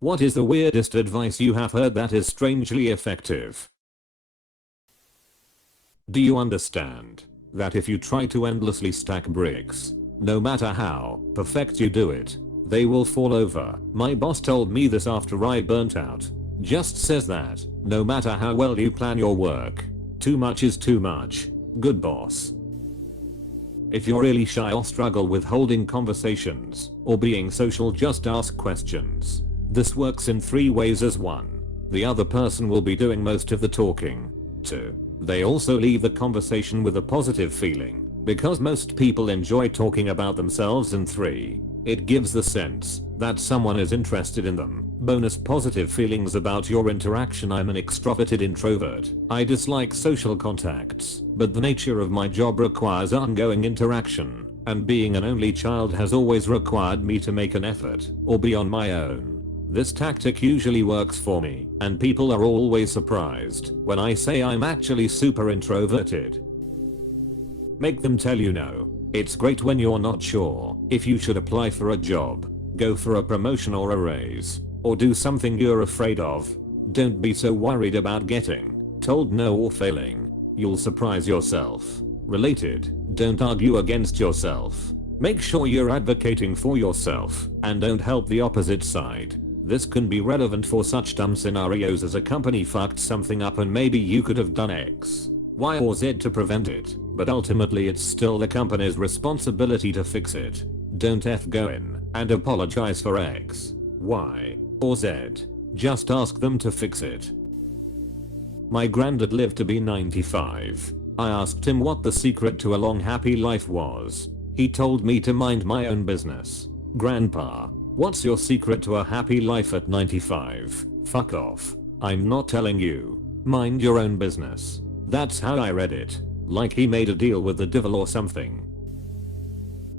What is the weirdest advice you have heard that is strangely effective? Do you understand that if you try to endlessly stack bricks, no matter how perfect you do it, they will fall over? My boss told me this after I burnt out. Just says that no matter how well you plan your work, too much is too much. Good boss. If you're really shy or struggle with holding conversations or being social, just ask questions. This works in 3 ways. As 1, the other person will be doing most of the talking. 2, they also leave the conversation with a positive feeling, because most people enjoy talking about themselves. And 3, it gives the sense that someone is interested in them. Bonus positive feelings about your interaction. I'm an extroverted introvert. I dislike social contacts, but the nature of my job requires ongoing interaction, and being an only child has always required me to make an effort or be on my own. This tactic usually works for me, and people are always surprised when I say I'm actually super introverted. Make them tell you no. It's great when you're not sure if you should apply for a job, go for a promotion or a raise, or do something you're afraid of. Don't be so worried about getting told no or failing. You'll surprise yourself. Related, don't argue against yourself. Make sure you're advocating for yourself and don't help the opposite side. This can be relevant for such dumb scenarios as a company fucked something up and maybe you could have done X, Y or Z to prevent it, but ultimately it's still the company's responsibility to fix it. Don't go in and apologize for X, Y, or Z. Just ask them to fix it. My granddad lived to be 95. I asked him what the secret to a long happy life was. He told me to mind my own business. Grandpa, what's your secret to a happy life at 95? Fuck off. I'm not telling you. Mind your own business. That's how I read it. Like he made a deal with the devil or something.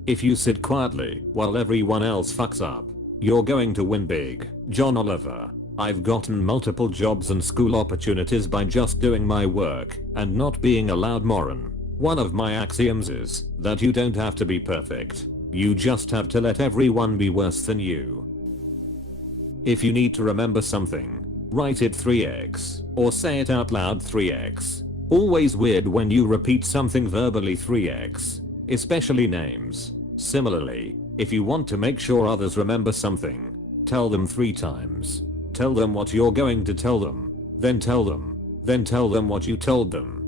If you sit quietly while everyone else fucks up, you're going to win big. John Oliver. I've gotten multiple jobs and school opportunities by just doing my work and not being a loud moron. One of my axioms is that you don't have to be perfect. You just have to let everyone be worse than you. If you need to remember something, write it 3x or say it out loud 3x. Always weird when you repeat something verbally 3x, especially names. Similarly, if you want to make sure others remember something, tell them 3 times. Tell them what you're going to tell them, then tell them what you told them.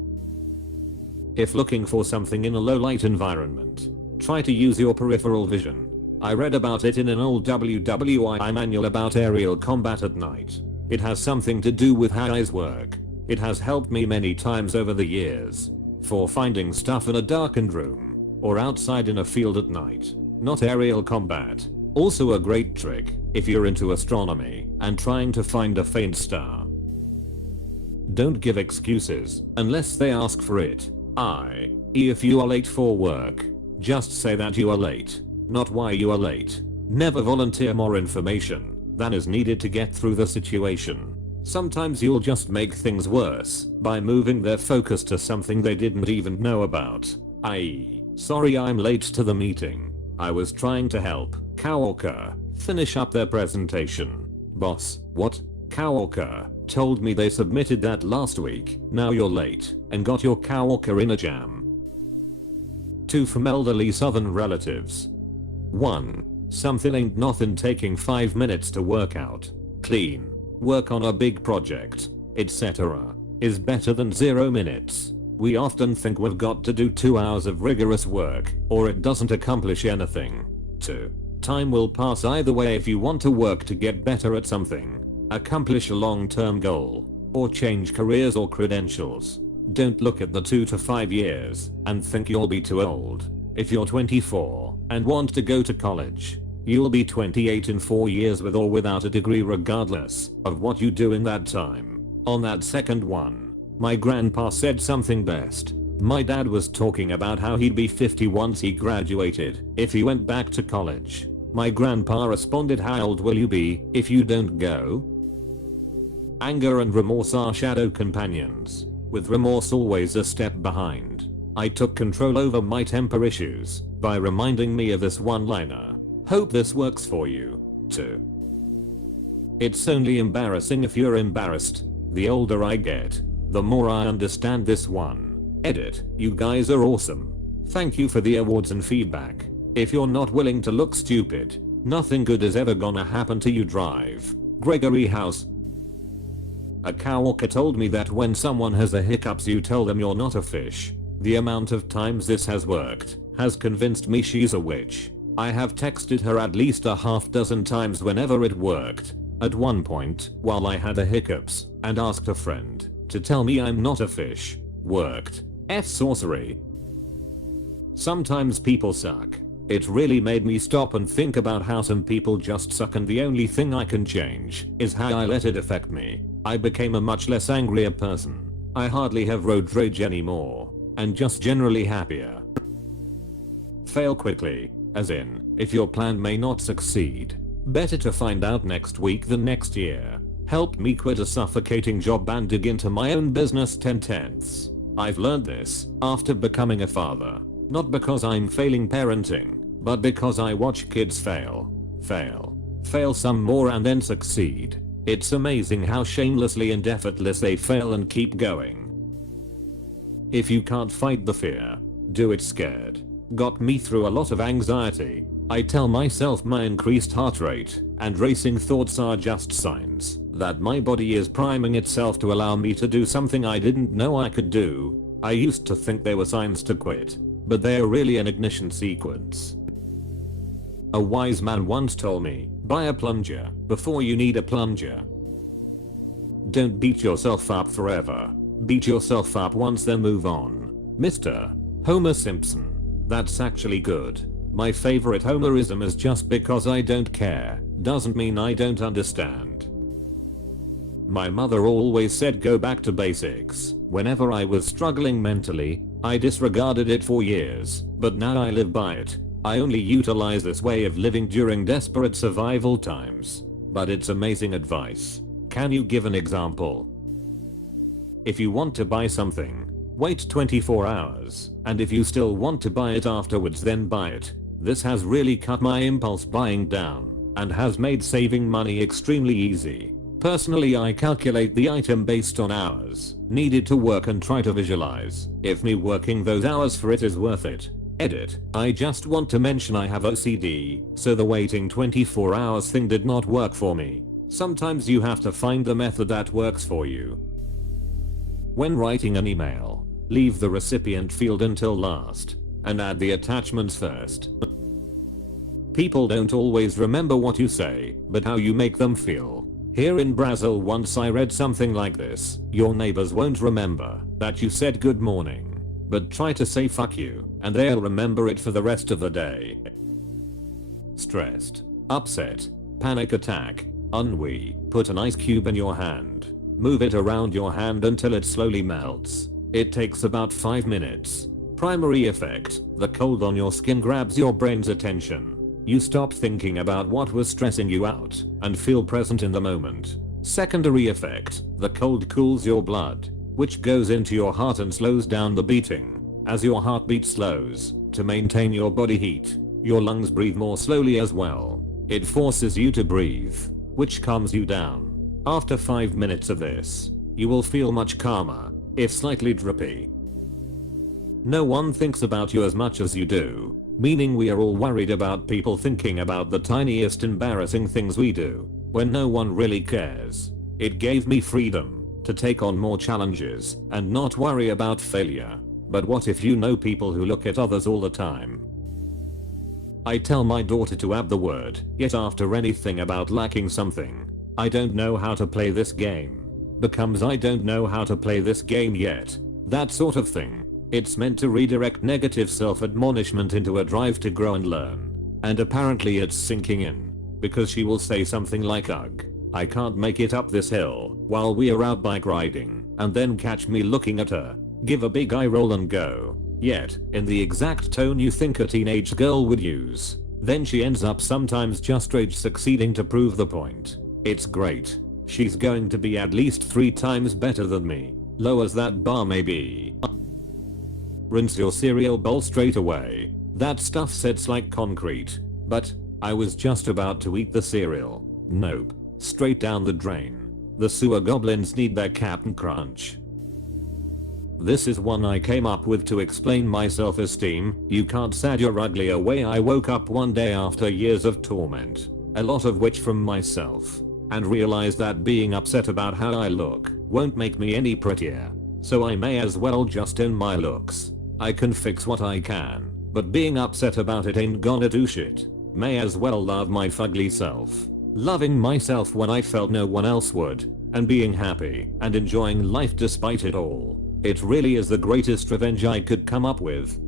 If looking for something in a low light environment, try to use your peripheral vision. I read about it in an old WWI manual about aerial combat at night. It has something to do with how eyes work. It has helped me many times over the years. For finding stuff in a darkened room, or outside in a field at night. Not aerial combat. Also a great trick if you're into astronomy and trying to find a faint star. Don't give excuses unless they ask for it. If you are late for work, just say that you are late, not why you are late. Never volunteer more information than is needed to get through the situation. Sometimes you'll just make things worse by moving their focus to something they didn't even know about. I.e., sorry I'm late to the meeting. I was trying to help coworker finish up their presentation. Boss, what? Coworker told me they submitted that last week. Now you're late and got your coworker in a jam. 2 from elderly southern relatives. 1. Something ain't nothing taking 5 minutes to work out, clean, work on a big project, etc. is better than 0 minutes. We often think we've got to do 2 hours of rigorous work or it doesn't accomplish anything. 2. Time will pass either way if you want to work to get better at something, accomplish a long-term goal, or change careers or credentials. Don't look at the 2 to 5 years and think you'll be too old. If you're 24 and want to go to college, you'll be 28 in 4 years with or without a degree regardless of what you do in that time. On that second one, my grandpa said something best. My dad was talking about how he'd be 50 once he graduated if he went back to college. My grandpa responded, how old will you be if you don't go? Anger and remorse are shadow companions, with remorse always a step behind. I took control over my temper issues by reminding me of this one-liner. Hope this works for you, too. It's only embarrassing if you're embarrassed. The older I get, the more I understand this one. Edit. You guys are awesome. Thank you for the awards and feedback. If you're not willing to look stupid, nothing good is ever gonna happen to you. Drive. Gregory House. A coworker told me that when someone has the hiccups you tell them you're not a fish. The amount of times this has worked has convinced me she's a witch. I have texted her at least a half dozen times whenever it worked. At one point, while I had the hiccups, and asked a friend to tell me I'm not a fish. Worked. F sorcery. Sometimes people suck. It really made me stop and think about how some people just suck, and the only thing I can change is how I let it affect me. I became a much less angrier person. I hardly have road rage anymore, and just generally happier. Fail quickly, as in, if your plan may not succeed, better to find out next week than next year. Helped me quit a suffocating job and dig into my own business 10/10. I've learned this after becoming a father. Not because I'm failing parenting, but because I watch kids fail some more and then succeed. It's amazing how shamelessly and effortless they fail and keep going. If you can't fight the fear, do it scared. Got me through a lot of anxiety. I tell myself my increased heart rate and racing thoughts are just signs that my body is priming itself to allow me to do something I didn't know I could do. I used to think they were signs to quit, but they are really an ignition sequence. A wise man once told me, buy a plunger before you need a plunger. Don't beat yourself up forever. Beat yourself up once, then move on. Mr. Homer Simpson. That's actually good. My favorite Homerism is just because I don't care doesn't mean I don't understand. My mother always said go back to basics. Whenever I was struggling mentally, I disregarded it for years, but now I live by it. I only utilize this way of living during desperate survival times. But it's amazing advice. Can you give an example? If you want to buy something, wait 24 hours, and if you still want to buy it afterwards, then buy it. This has really cut my impulse buying down, and has made saving money extremely easy. Personally, I calculate the item based on hours needed to work and try to visualize if me working those hours for it is worth it. Edit. I just want to mention I have OCD, so the waiting 24 hours thing did not work for me. Sometimes you have to find the method that works for you. When writing an email, leave the recipient field until last, and add the attachments first. People don't always remember what you say, but how you make them feel. Here in Brazil once I read something like this: your neighbors won't remember that you said good morning, but try to say fuck you, and they'll remember it for the rest of the day. Stressed, upset, panic attack, ennui. Put an ice cube in your hand. Move it around your hand until it slowly melts. It takes about 5 minutes. Primary effect: the cold on your skin grabs your brain's attention. You stop thinking about what was stressing you out and feel present in the moment. Secondary effect: the cold cools your blood, which goes into your heart and slows down the beating. As your heartbeat slows, to maintain your body heat, your lungs breathe more slowly as well. It forces you to breathe, which calms you down. After 5 minutes of this, you will feel much calmer, if slightly drippy. No one thinks about you as much as you do, meaning we are all worried about people thinking about the tiniest embarrassing things we do, when no one really cares. It gave me freedom to take on more challenges and not worry about failure. But what if you know people who look at others all the time? I tell my daughter to add the word yet after anything about lacking something. I don't know how to play this game becomes I don't know how to play this game yet. That sort of thing. It's meant to redirect negative self-admonishment into a drive to grow and learn. And apparently it's sinking in, because she will say something like, ugh, I can't make it up this hill, while we are out bike riding, and then catch me looking at her, give a big eye roll and go, yet, in the exact tone you think a teenage girl would use. Then she ends up sometimes just rage succeeding to prove the point. It's great. She's going to be at least 3 times better than me, low as that bar may be. Rinse your cereal bowl straight away. That stuff sets like concrete. But, I was just about to eat the cereal. Nope. Straight down the drain. The sewer goblins need their Captain Crunch. This is one I came up with to explain my self-esteem. You can't sad your ugly away. I woke up one day after years of torment, a lot of which from myself, and realized that being upset about how I look won't make me any prettier. So I may as well just own my looks. I can fix what I can, but being upset about it ain't gonna do shit. May as well love my fugly self. Loving myself when I felt no one else would, and being happy and enjoying life despite it all. It really is the greatest revenge I could come up with.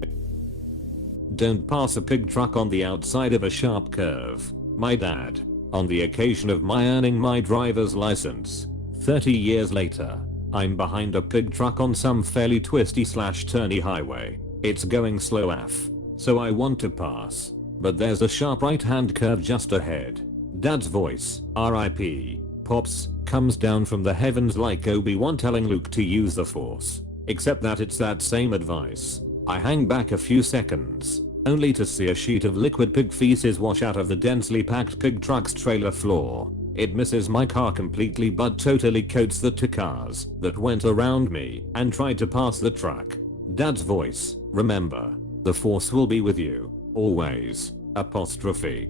Don't pass a pig truck on the outside of a sharp curve. My dad, on the occasion of my earning my driver's license. 30 years later, I'm behind a pig truck on some fairly twisty/turny highway. It's going slow AF, so I want to pass, but there's a sharp right hand curve just ahead. Dad's voice, RIP, Pops, comes down from the heavens like Obi-Wan telling Luke to use the Force, except that it's that same advice. I hang back a few seconds, only to see a sheet of liquid pig feces wash out of the densely packed pig truck's trailer floor. It misses my car completely but totally coats the two cars that went around me and tried to pass the truck. Dad's voice, remember, the Force will be with you, always, apostrophe.